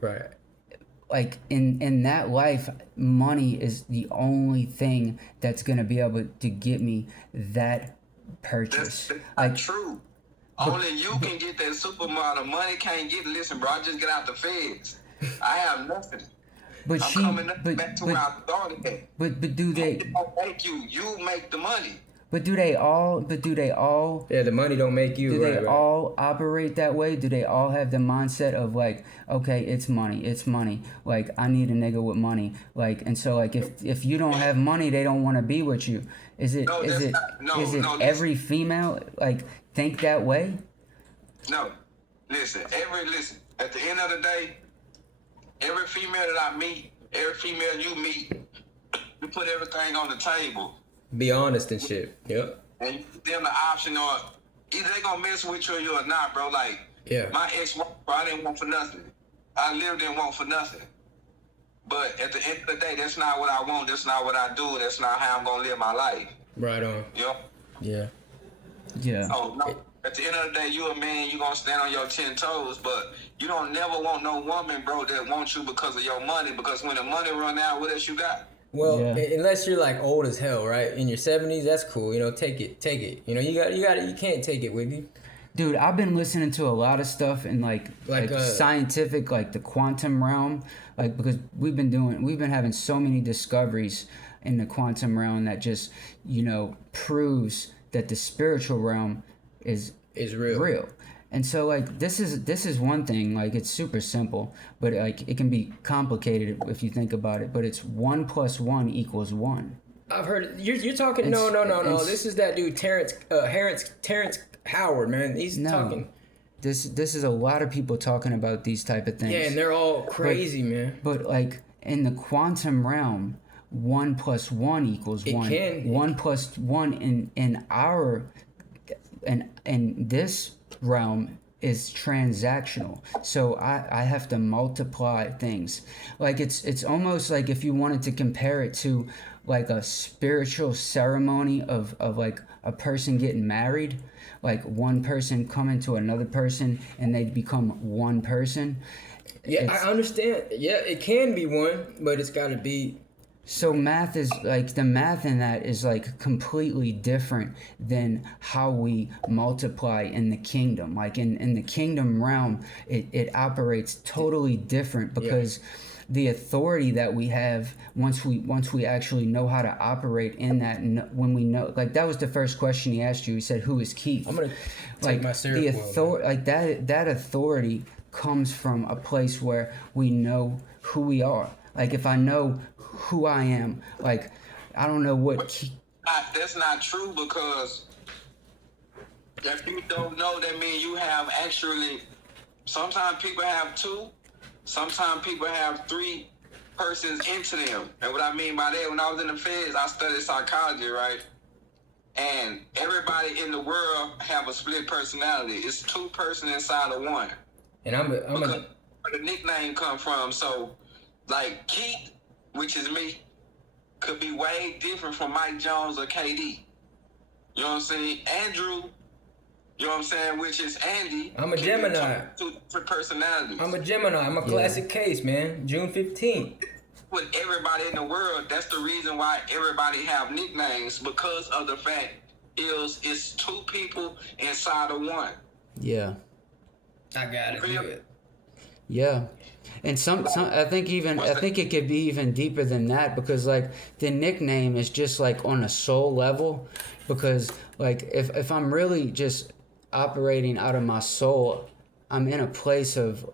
right. Like in that life, money is the only thing that's gonna be able to get me that purchase. That's like true. Only you can get that supermodel. Money can't get. Listen, bro, I just get out the feds. I have nothing. But I'm coming back to where I started at. But do they? Don't make you. You make the money. But do they all? Yeah, the money don't make you. Do they all operate that way? Do they all have the mindset of like, okay, it's money. Like I need a nigga with money. Like, and so like if you don't have money, they don't want to be with you. Is it every female like think that way? No, listen. At the end of the day, every female that I meet, every female you meet, you put everything on the table. Be honest and shit. Yep. And you give them the option, or either they gonna mess with you or not, bro. Like, my ex-wife, I didn't want for nothing. I literally didn't want for nothing. But at the end of the day, that's not what I want. That's not what I do. That's not how I'm gonna live my life. Right on. Yep. Yeah. Yeah. So no, at the end of the day, you a man, you gonna stand on your 10 toes, but you don't never want no woman, bro, that wants you because of your money. Because when the money run out, what else you got? Well, Yeah. unless you're like old as hell, right? In your 70s, that's cool. You know, take it. You know, you can't take it with you. Dude, I've been listening to a lot of stuff in like scientific, like the quantum realm, like because we've been having so many discoveries in the quantum realm that just, you know, proves that the spiritual realm is real. And so like this is one thing, like it's super simple, but like it can be complicated if you think about it, but it's 1 + 1 = 1. I've heard it. You're talking. No. This is that dude Terrence Howard, man. He's talking. This is a lot of people talking about these type of things. Yeah, and they're all crazy, man. But like in the quantum realm, 1 + 1 = 1. It can. 1 + 1 in our in this realm is transactional. So I have to multiply things. Like it's almost like if you wanted to compare it to like a spiritual ceremony of like a person getting married, like one person coming to another person and they become one person. Yeah, I understand. Yeah, it can be one, but it's got to be. So math is like the math in that is like completely different than how we multiply in the kingdom. Like in the kingdom realm, it operates totally different because the authority that we have once we actually know how to operate in that, when we know, like that was the first question he asked you. He said, "Who is Keith?" I'm gonna take my the authority, like that authority comes from a place where we know who we are. Like if I know who I am, like I don't know what. That's not true, because if you don't know, that means you have actually. Sometimes people have 2. Sometimes people have 3 persons into them. And what I mean by that, when I was in the feds, I studied psychology, right? And everybody in the world have a split personality. It's 2 persons inside of one. And I'm where the nickname come from. So, like Keith, which is me, could be way different from Mike Jones or KD. You know what I'm saying? Andrew, you know what I'm saying, which is Andy. I'm a Gemini. 2 different personalities. I'm a Gemini. I'm a classic case, man. June 15th. With everybody in the world, that's the reason why everybody have nicknames, because of the fact it's 2 people inside of one. Yeah. I got it. Yeah. And some I think it could be even deeper than that, because like the nickname is just like on a soul level, because like if I'm really just operating out of my soul, I'm in a place of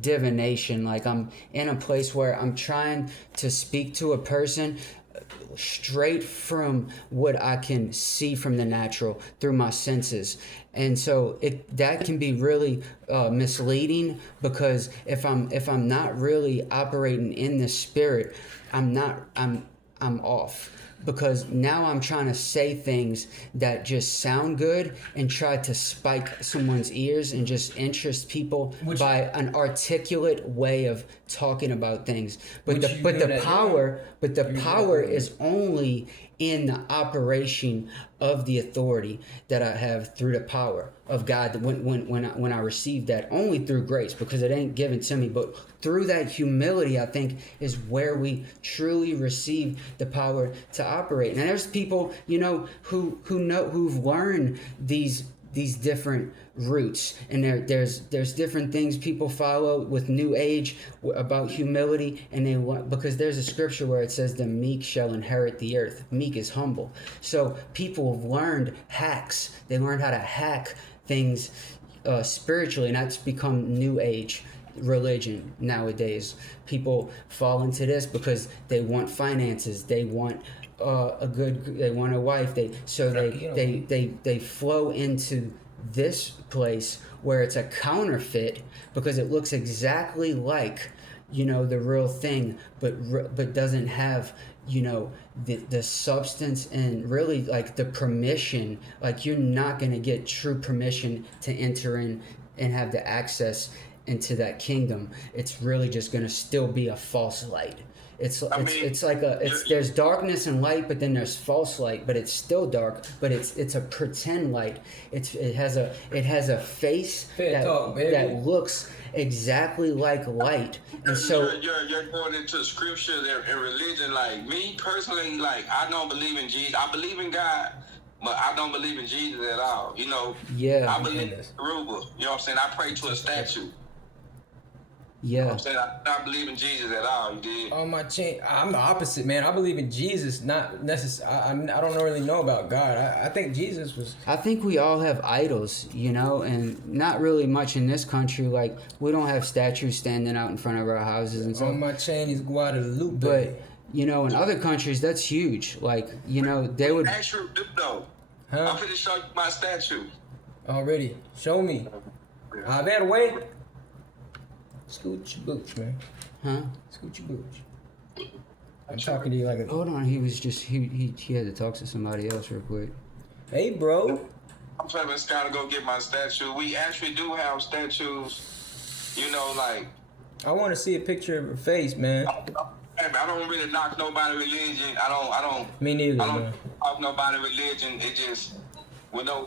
divination. Like I'm in a place where I'm trying to speak to a person straight from what I can see from the natural through my senses. And so that can be really misleading, because if I'm not really operating in the spirit, I'm off, because now I'm trying to say things that just sound good and try to spike someone's ears and just interest people by an articulate way of talking about things. But the power is only in the operation of the authority that I have through the power of God. When I receive that, only through grace, because it ain't given to me, but through that humility, I think, is where we truly receive the power to operate. And there's people, you know, who've learned these different roots, and there's different things people follow with New Age about humility, and they want, because there's a scripture where it says the meek shall inherit the earth. Meek is humble. So people have learned hacks. They learned how to hack things spiritually, and that's become New Age religion nowadays. People fall into this because they want finances. They want they want a wife. They flow into this place where it's a counterfeit, because it looks exactly like, you know, the real thing, but doesn't have, you know, the substance and really like the permission. Like you're not going to get true permission to enter in and have the access into that kingdom. It's really just going to still be a false light. It's I mean, it's like there's darkness and light, but then there's false light, but it's still dark, but it's a pretend light. It has a face FedTalk, baby. that looks exactly like light, and so you're going into scripture and religion. Like me personally, like I don't believe in Jesus. I believe in God, but I don't believe in Jesus at all. You know, yeah, I believe in Aruba. You know what I'm saying? I pray to a statue. You know what yeah. I'm saying? I don't believe in Jesus at all. You did. On my chain, I'm the opposite, man. I believe in Jesus, not necessarily. I don't really know about God. I think Jesus was. I think we all have idols, you know, and not really much in this country. Like we don't have statues standing out in front of our houses and stuff. On my chain is Guadalupe. But you know, in other countries, that's huge. Like you know, they would. Actually, though, Huh? I'm finna show you my statue. Already, show me. I better wait. Scoot your boots, man. Huh? Scoot your boots. I'm talking to you like a. Hold on, he was just he had to talk to somebody else real quick. Hey, bro. I'm trying to kind of go get my statue. We actually do have statues. You know, like I want to see a picture of her face, man. I don't really knock nobody religion. I don't. Me neither, I don't man. knock nobody religion. It just,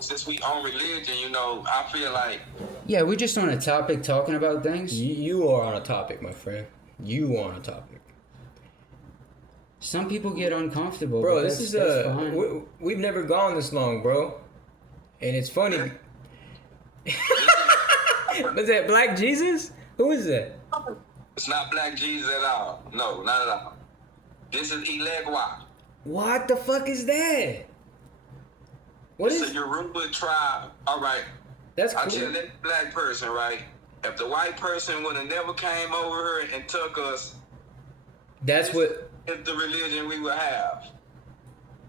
since we own religion, I feel like. Yeah, we're just on a topic talking about things. You are on a topic, my friend. You are on a topic. Some people get uncomfortable, Bro, but this that's, is that's fine. we've never gone this long, bro. And it's funny. Was that Black Jesus? Who is that? It's not Black Jesus at all. No, not at all. This is Ilegua. What the fuck is that? What It's is? a Yoruba tribe. All right. That's I cool. tell that black person, right? If the white person would have never came over here and took us, That's what. it's the religion we would have.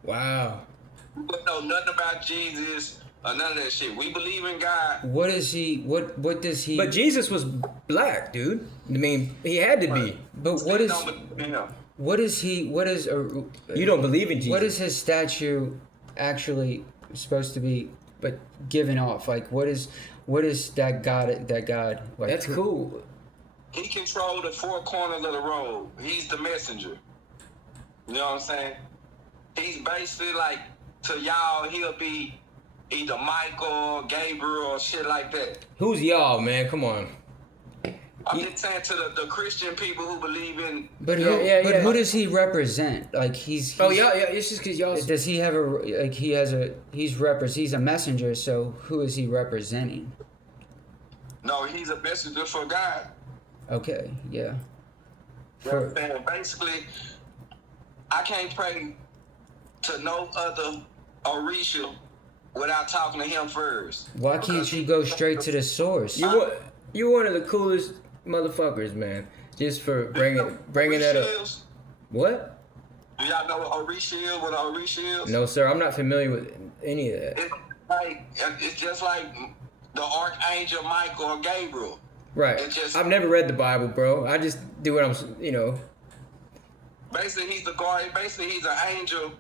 Wow. We wouldn't know nothing about Jesus or none of that shit. We believe in God. What is he? What does he? But Jesus was black, dude. I mean, he had to be. But what is? Don't believe in him. What is he? What is? You don't believe in Jesus. What is his statue actually supposed to be? But giving off, like what is that God? That God? Like, That's cool. He controlled the four corners of the road. He's the messenger. You know what I'm saying? He's basically like, to y'all, he'll be either Michael, Gabriel, or shit like that. Who's y'all, man? Come on. I'm just saying to the Christian people who believe in. But Yeah, who, yeah, but yeah. who does he represent? Like he's Oh yeah. It's just because y'all. Does he have he's a messenger, so who is he representing? No, he's a messenger for God. Okay, yeah. You know what I'm saying? Basically, I can't pray to no other Orisha without talking to him first. Why can't you go straight to the source? You're one of the coolest motherfuckers, man. Just for bringing that up. Orisha is? What? Do y'all know what Orisha is? What an Orisha is? No, sir. I'm not familiar with any of that. It's just like the Archangel Michael or Gabriel. Right. It just- I've never read the Bible, bro. I just do what I'm. Basically, he's the guardian. Basically, he's an angel.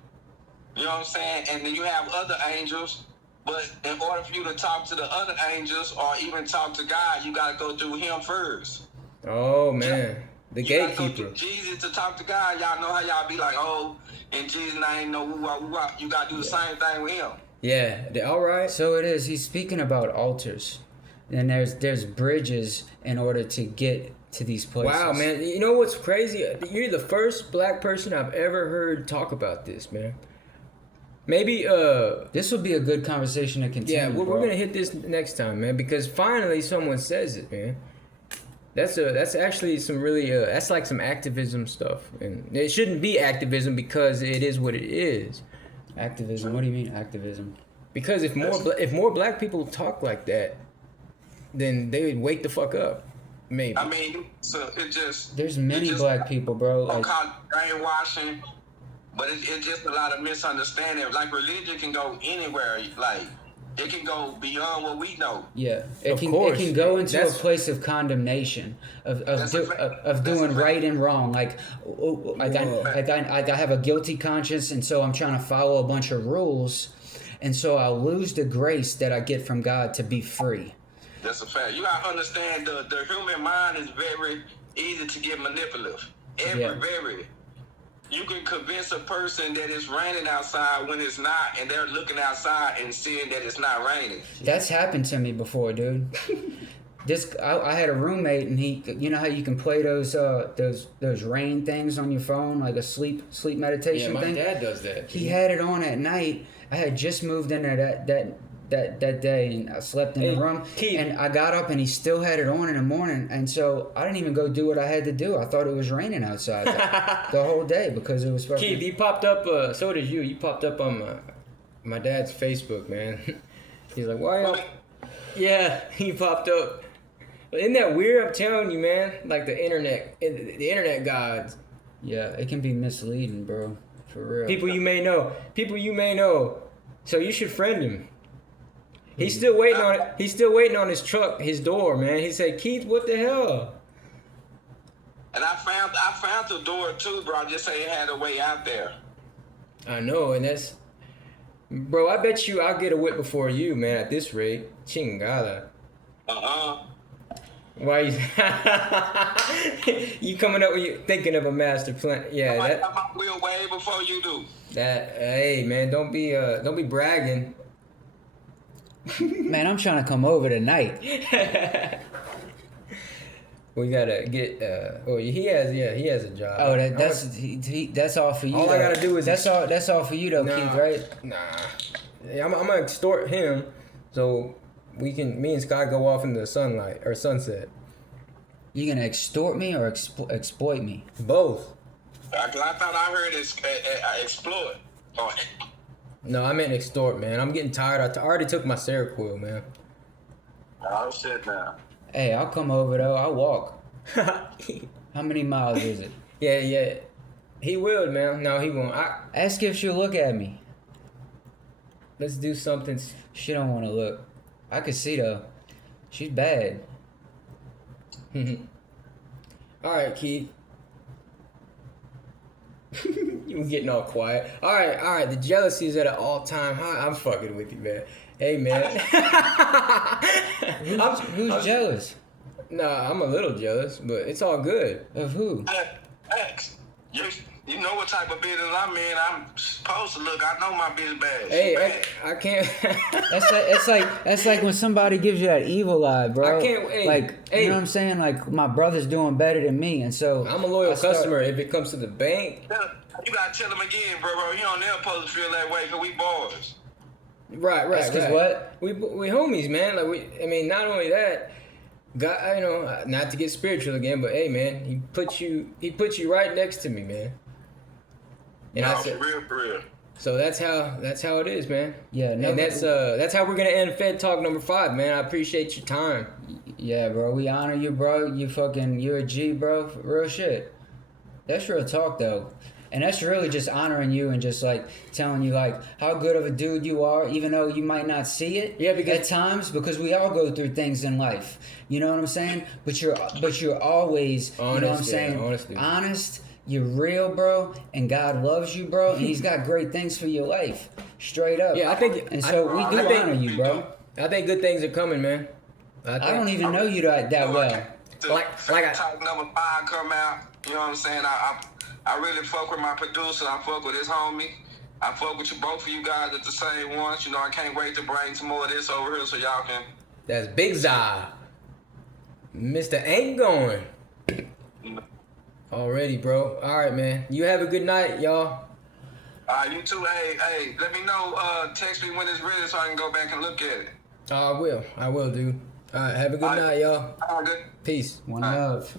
You know what I'm saying? And then you have other angels. But in order for you to talk to the other angels or even talk to God, you got to go through him first. Oh man, the You gotta go gatekeeper. through Jesus to talk to God. Y'all know how y'all be like, oh, in Jesus' name, no woo-wah. You got to do the same thing with him. Yeah. All right. So it is. He's speaking about altars, and there's bridges in order to get to these places. Wow, man. You know what's crazy? You're the first black person I've ever heard talk about this, man. Maybe This would be a good conversation to continue. yeah, we're bro. gonna hit this next time, man, because finally someone says it, man. That's actually some really that's like some activism stuff, and it shouldn't be activism because it is what it is. Activism. What do you mean activism? Because if more black people talk like that, then they would wake the fuck up. Maybe. I mean, so it just... There's many it just- black people, bro. Don't Like, call it brainwashing, but it's just a lot of misunderstanding. Like, religion can go anywhere. Like, it can go beyond what we know. yeah, Of course. it can go into a That's- place of condemnation of That's a fact. That's doing a fact. right and wrong. Like I have a guilty conscience, and so I'm trying to follow a bunch of rules, and so I'll lose the grace that I get from God to be free. That's a fact. You gotta understand the human mind is very easy to get manipulative. Very. You can convince a person that it's raining outside when it's not, and they're looking outside and seeing that it's not raining. That's happened to me before, dude. I had a roommate, and you know how you can play those rain things on your phone, like a sleep meditation thing. Yeah, my dad does that. He had it on at night. I had just moved in there that day, and I slept in the room. Keith. And I got up, and he still had it on in the morning. And so I didn't even go do what I had to do. I thought it was raining outside the whole day because it was fucking. Keith, you popped up. So did you. You popped up on my dad's Facebook, man. He's like, why? Yeah, he popped up. Isn't that weird? I'm telling you, man. Like the internet gods. Yeah, it can be misleading, bro. For real. People you may know. So you should friend him. He's still waiting on it. He's still waiting on his truck, his door, man. He said, Keith, what the hell? And I found the door too, bro. I just say it had a way out there. I know, and that's, bro. I bet you I'll get a whip before you, man. At this rate, chingada. Why you coming up with you thinking of a master plan? Yeah, I got my wheel way before you do. Hey, man, don't be bragging. Man, I'm trying to come over tonight. We gotta get. He has a job. Oh, that's all for you. All though. I gotta do is that's all for you though, Keith, right? Nah, I'm gonna extort him, so me and Sky go off in the sunlight or sunset. You gonna extort me or exploit me? I Both. thought I heard exploit. Oh, No, I meant extort, man. I'm getting tired. I already took my Seroquel, man. oh shit now. Hey, I'll come over though. I'll walk. How many miles is it? Yeah. He will, man. No, he won't. Ask if she'll look at me. Let's do something. She don't want to look. I could see though. She's bad. All right, Keith. You getting all quiet. All right. The jealousy is at an all-time high. I'm fucking with you, man. Hey, man. Who's jealous? Nah, I'm a little jealous, but it's all good. Of who? X, you know what type of business I'm in. I'm supposed to look. I know my business bad. Hey, I can't. That's like when somebody gives you that evil eye, bro. I can't. Hey, you know what I'm saying? Like my brother's doing better than me, and so I'm a loyal customer. If it comes to the bank, you gotta tell him again, bro. You don't never supposed to feel that way because we boys. Right. That's 'cause what? We homies, man. Like not only that, God, not to get spiritual again, but hey, man, he put you right next to me, man. And No, I said, for real. so that's how it is, man. Yeah, no, and that's how we're gonna end FedTalk number 5, man. I appreciate your time. Yeah, bro. We honor you, bro. You're a G, bro. Real shit. That's real talk, though. And that's really just honoring you and just like telling you like how good of a dude you are, even though you might not see it. Yeah, because at times, because we all go through things in life. You know what I'm saying? But you're always, honest, you know what I'm saying? Honest. You're real, bro, and God loves you, bro, and He's got great things for your life, straight up. Yeah, I think, and so we honor you, bro. I think good things are coming, man. I don't even know you that well. Like talk number 5 come out. You know what I'm saying? I really fuck with my producer. I fuck with his homie. I fuck with both of you guys at the same once. You know, I can't wait to bring some more of this over here so y'all can. That's Big Zah. Mr. Ain't Going. Already, bro. All right, man. You have a good night, y'all. You too. Hey, let me know. Text me when it's ready so I can go back and look at it. I will, dude. All right, have a good night, y'all. All good. Peace. One love.